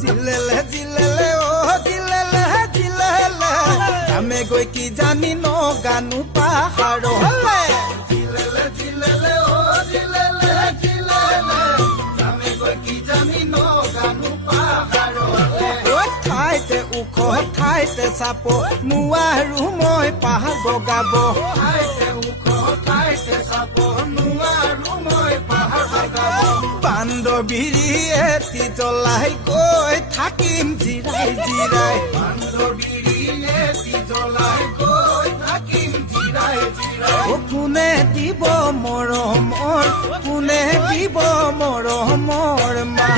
জিলেলে জিলেলে ও জিলেলে জিলেলে যামে গৈ কি জানি নগানো পাহাৰলে জিলেলে জিলেলে ও জিলেলে জিলেলে যামে গৈ কি জানি নগানো পাহাৰলে ঐ ঠাইতে ওখ ঠাইতে চাপ নোৱাৰো মই পাহাৰ বগাব ঠাইতে ওখ ঠাইতে চাপ নোৱাৰো মই পাহাৰ বগাব বান্দৰবিৰি এটি জ্বলাই গৈ থাকিম জিৰাই জিৰাই বান্দৰবিৰি এটি জ্বলাই গৈ থাকিম জিৰাই জিৰাই কোনে দিব মৰমৰ কোনে দিব মৰমৰ মা